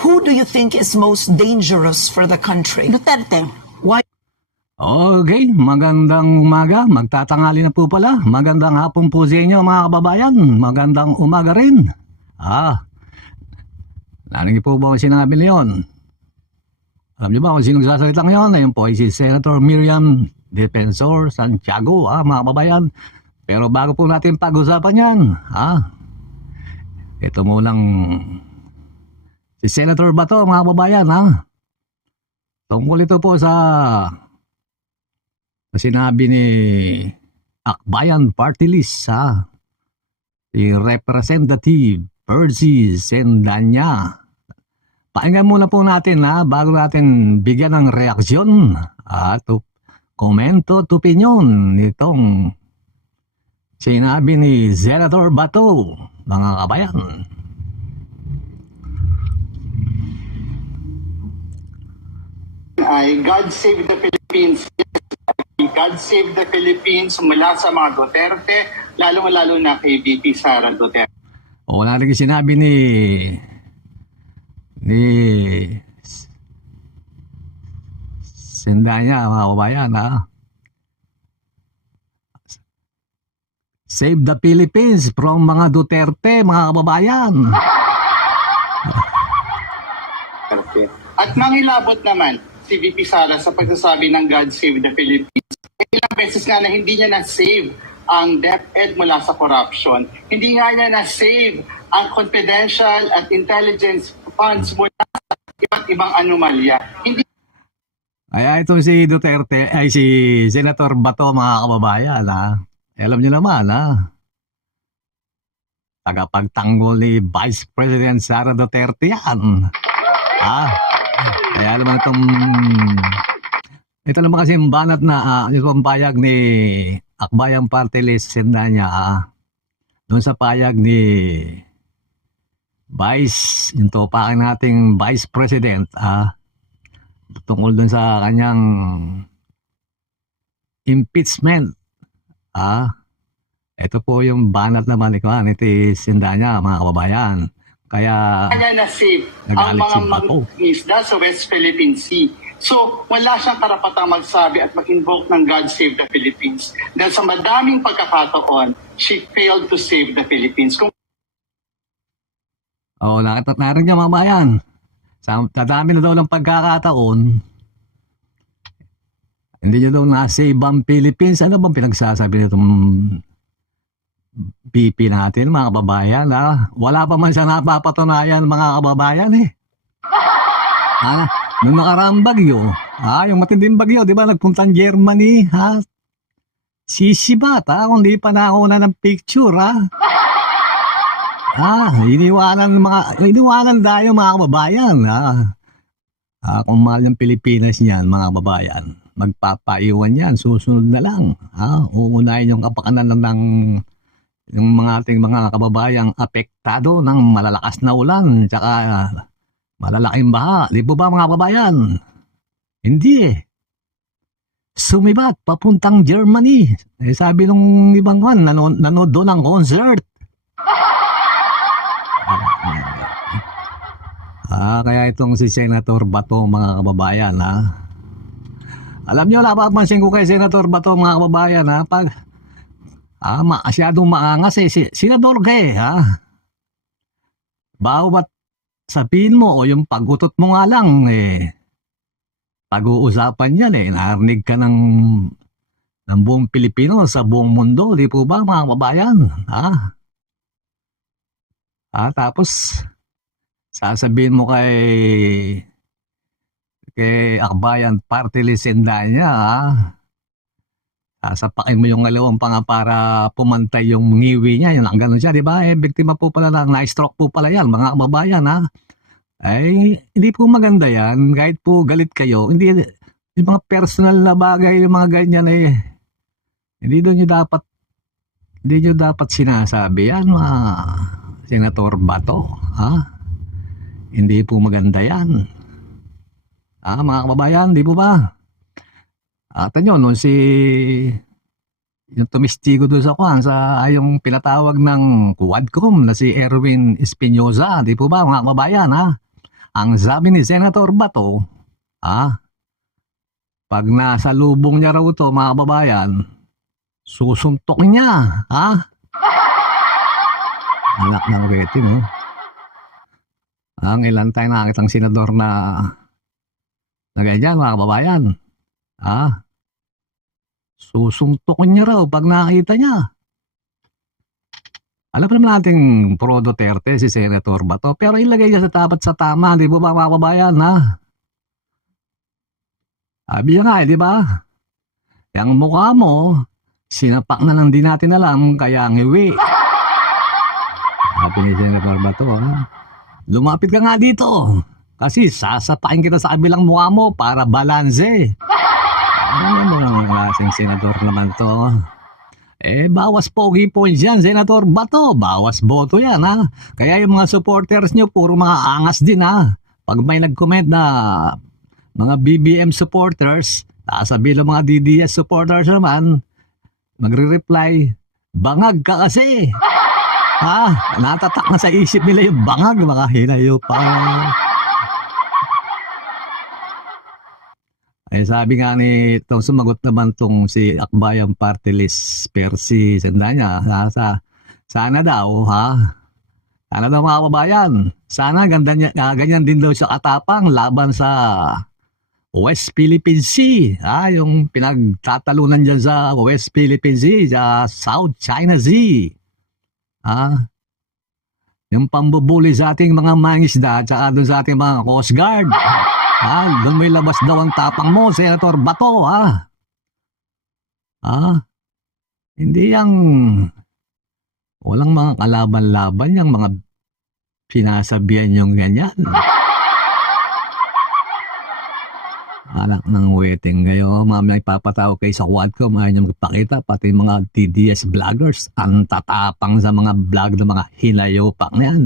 who do you think is most dangerous for the country? Duterte. Why? Okay, magandang umaga. Magtatangali na po pala. Magandang hapon po sa inyo mga kababayan. Magandang umaga rin. Narinig po ba ang sinabi niyon? Alam niyo ba kung sinong sasalita ngayon? Ayun po ay si Senator Miriam Defensor Santiago, mga kababayan. Pero bago po natin pag-usapan yan, ito munang si Senator Bato, mga kababayan, tungkol ito po sa sinabi ni Akbayan Party List, si Representative Percy Sendanya. Pakinggan muna po natin bago natin bigyan ng reaksyon at komento at opinion nitong sinabi ni Senator Bato, mga kabayan. Ay God Save the Philippines. God Save the Philippines mula sa mga Duterte, lalo na kay VP Sara Duterte. O natin sinabi ni Sendanya, mga kabayan, Save the Philippines from mga Duterte, mga kababayan. At mangilabot naman si VP Sara sa pagsasabi ng God Save the Philippines. Ilang beses nga na hindi niya na-save ang DepEd mula sa corruption. Hindi nga niya na-save ang confidential at intelligence funds mula sa iba't ibang anomalya. Hindi. Ay, ito si Duterte, ay si Senator Bato, mga kababayan, Alam niyo naman, tagapagtanggol ni Vice President Sara Duterte yan. Kaya naman ito naman kasi yung banat na yung payag ni Akbayan Party List Sendanya, doon sa payag ni Vice, yung topakin nating Vice President, tungkol doon sa kanyang impeachment. Ito po yung banat naman ni Sendanya, mga kababayan. Kaya Kanya na-save ang mga mangisda sa West Philippine Sea. So, wala siyang karapatang magsabi at mag-invoke ng God Save the Philippines. Dahil sa madaming pagkakataon, she failed to save the Philippines. Narinig niya, mga bayan. Sa dami na daw ng pagkakataon, hindi niya daw na-save ang Philippines. Ano bang pinagsasabi nitong BP natin, mga kababayan? Wala pa man siya napapatunayan, mga kababayan Nung nakaraang bagyo, yung matinding bagyo, di ba, nagpuntang Germany, sisibat, kung di pa nauna ng picture, iniwanan tayo, mga kababayan, kung mahal ng Pilipinas niyan, mga kababayan, magpapaiwan yan, susunod na lang, uunahin yung kapakanan ng yung mga ating mga kababayang apektado ng malalakas na ulan, tsaka malalaking baha. Di po ba, mga kababayan? Hindi sumibat papuntang Germany. Sabi nung ibang nanood doon ng concert. Kaya itong si Senator Bato, mga kababayan, alam nyo, napapansin ko kay Senator Bato, mga kababayan, pag masyadong maangas Senador bawat sabihin mo o yung pagutot mo nga lang pag-uusapan yan narinig ka ng buong Pilipino sa buong mundo, di po ba, mga kababayan? Tapos sasabihin mo kay Akbayan Party List Sendanya, sapakin mo yung ngalawang panga para pumantay yung ngiwi niya, yung gano'n siya, di ba? Biktima po pala na-stroke po pala yan, mga kababayan, hindi po maganda yan, kahit po galit kayo, hindi, yung mga personal na bagay, yung mga ganyan, hindi nyo dapat sinasabi yan, mga Senator Bato, hindi po maganda yan, mga kababayan, di po ba? Nyo, yung tumistigo doon sa yung pinatawag ng Quadcom na si Erwin Espinoza, di po ba, mga kababayan, Ang sabi ni Senator Bato, pag nasa lubong niya raw to, mga kababayan, susuntok niya, Anak ng wetin, no? Ang ilan tayo nakakitang senador na ganyan, mga kababayan. Susuntokin niya raw pag nakita niya. Alam naman nating pro Duterte si Senator Bato, pero ilagay niya sa tama, di ba mga kababayan, Sabi niya nga, di ba? Yang mukha mo, sinapak na lang din natin alam, kaya ngiwi. Sabi ni Senator Bato, lumapit ka nga dito. Kasi sasapain kita sa kabilang mukha mo para balanse. Ano naman klaseng senador naman to? Bawas pogi points yan, Senator Bato. Bawas boto yan, Kaya yung mga supporters nyo, puro mga angas din, Pag may nag-comment na mga BBM supporters, sasabihin ng mga DDS supporters naman, magre-reply, bangag ka kasi. Natatak na sa isip nila yung bangag, mga hinayo pa. Sabi nga ni itong sumagot naman tong si Akbayang Party List Percy Sendanya, sana daw, sana daw mga kababayan, sana ganyan din daw siya katapang laban sa West Philippine Sea, yung pinagtatalunan dyan sa West Philippine Sea, sa South China Sea. Yung pambubuli sa ating mga mangisda at saka doon sa ating mga Coast Guard. Doon may labas daw ang tapang mo, Senator Bato, Hindi yang walang mga kalaban-laban yung mga pinasabihan yung ganyan. Anak ng weting kayo, mamaya ipapataw kayo sa Quadcom, ayaw niyo magpakita, pati mga TDS vloggers, ang tatapang sa mga vlog ng mga hinayopak na yan.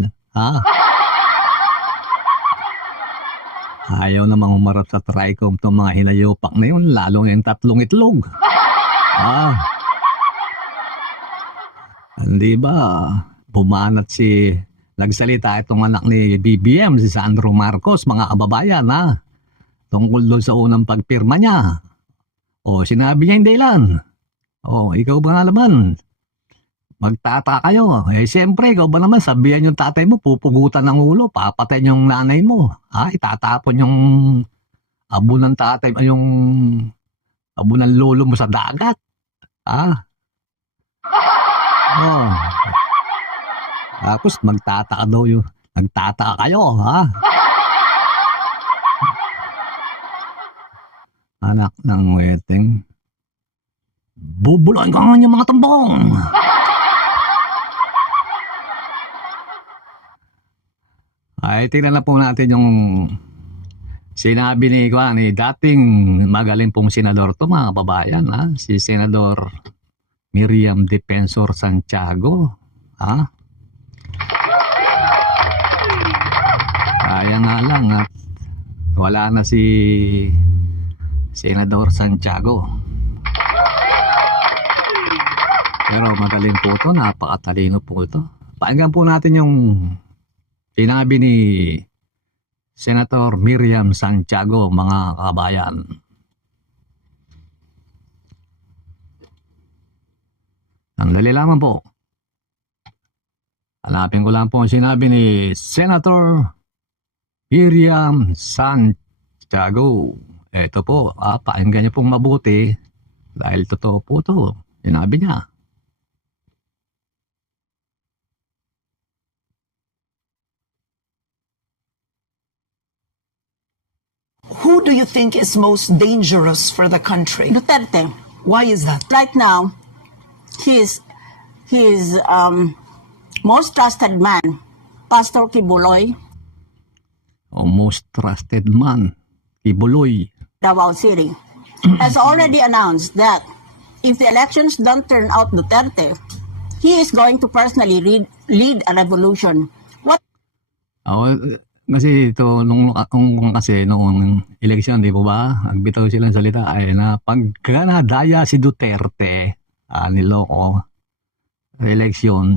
Ayaw namang humarap sa Tricom itong mga hinayopak na yun, lalo yung 3 itlog. Hindi ba, bumanat nagsalita itong anak ni BBM, si Sandro Marcos, mga kababayan, tungkol doon sa unang pagpirma niya. Sinabi niya yung dahilan. Ikaw ba nga naman? Magtata kayo. Siyempre, ikaw ba naman, sabihan yung tatay mo, pupugutan ng ulo, papatayin yung nanay mo. Itatapon yung abo ng tatay, yung abo ng lolo mo sa dagat. Tapos magtataka daw yung, nagtataka kayo, Anak ng weting. Bubuluin ka nga yung mga tambong. Tingnan na po natin yung sinabi ni dating magaling pong senador to, mga kababayan, si Senador Miriam Defensor Santiago. Kaya nga lang at wala na si Senador Santiago. Pero magaling po ito, napakatalino po ito. Pakinggan po natin yung sinabi ni Senator Miriam Santiago, mga kabayan. Sandali lamang po. Hanapin ko lang po ang sinabi ni Senator Miriam Santiago. Ito po, pakinggan niyo pong mabuti dahil totoo po ito. Sinabi niya. Who do you think is most dangerous for the country? Duterte. Why is that? Right now, his most trusted man, Pastor Kibuloy, Most trusted man, Kibuloy, Davao City, has already announced that if the elections don't turn out Duterte, he is going to personally lead a revolution. What? Kasi ito, nung eleksyon, di po ba? Nagbitaw silang salita ay na pagka nadaya si Duterte, niloko, eleksyon,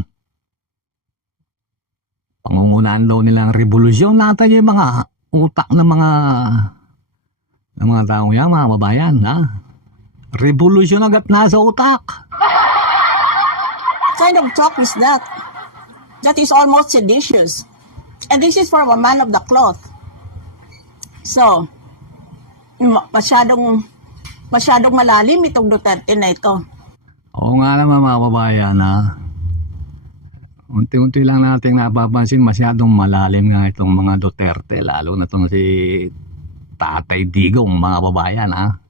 pangungunahan daw nilang revolusyon natin yung mga utak ng mga taong yan, mga babayan, ha? Revolution agad nasa utak. What kind of talk is that? That is almost seditious. And this is from a man of the cloth. So, masyadong malalim itong Duterte na ito. Oo nga naman mga babayan, ha? Unti-unti lang natin napapansin masyadong malalim nga itong mga Duterte, lalo na itong si Tatay Digong, mga babayan, ha?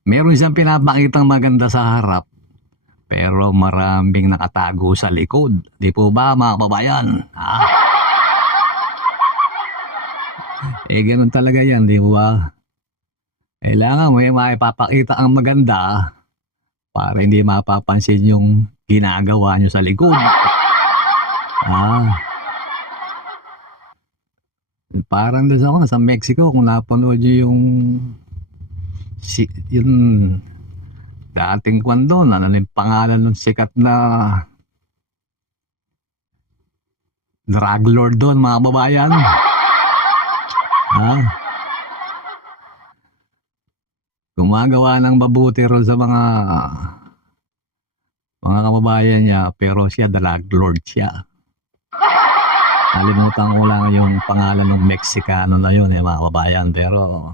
Meron siyang pinapakitang maganda sa harap, pero maraming nakatago sa likod. Di po ba mga babayan? Ha? Ganun talaga yan, di po ba? Kailangan mo maipapakita ang maganda para hindi mapapansin yung ginagawa nyo sa likod. Parang doon ako sa Mexico, kung napanood nyo yung dating kwan doon, ano yung pangalan ng sikat na drug lord doon, mga babayan. Gumagawa ng mabuti ron sa mga kababayan niya, pero siya drug lord siya. Nalimutan ko lang yung pangalan ng Mexicano na yun, mga kababayan, pero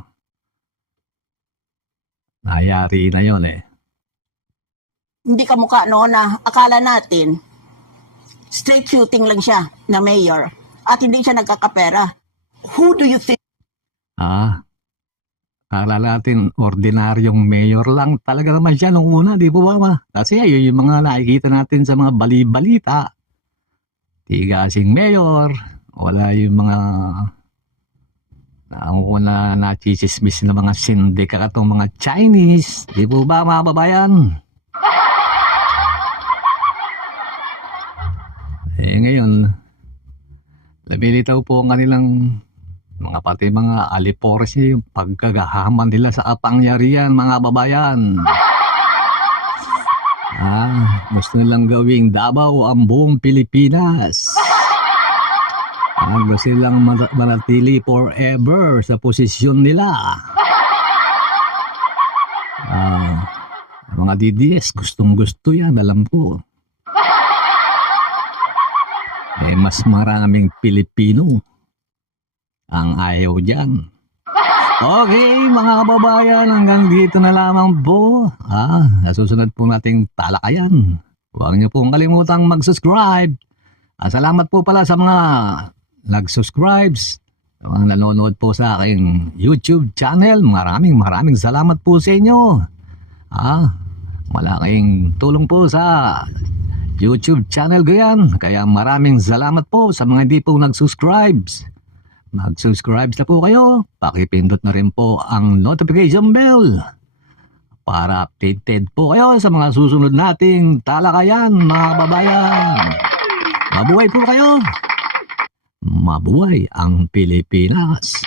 nayari na yun Hindi kamukha noon na akala natin straight shooting lang siya na mayor at hindi siya nagkakapera. Who do you think Akala natin ordinaryong mayor lang talaga naman siya nung una, di po ba? Kasi ayun yung mga nakikita natin sa mga bali-balita. Tigasing mayor, wala yung mga nachisismis na mga sindikatong mga Chinese. Di po ba mga babayan? Ngayon, lumilitaw po ang kanilang pati mga alipores yung pagkagahaman nila sa kapangyarihan, mga babayan. Gusto nilang gawing Davao ang buong Pilipinas. Gusto nilang manatili forever sa posisyon nila. Mga DDS, gustong-gusto yan, alam ko. Mas maraming Pilipino ang ayaw dyan. Okay, mga kababayan, hanggang dito na lamang po. Nasusunod po nating talakayan. Huwag niyo pong kalimutang mag-subscribe. Salamat po pala sa mga nag-subscribes, sa mga nanonood po sa aking YouTube channel. Maraming salamat po sa inyo. Malaking tulong po sa YouTube channel ko yan. Kaya maraming salamat po sa mga hindi po nag-subscribes. Mag-subscribe na po kayo. Pakipindot na rin po ang notification bell para updated po kayo sa mga susunod nating talakayan, mga babayan. Mabuhay po kayo. Mabuhay ang Pilipinas.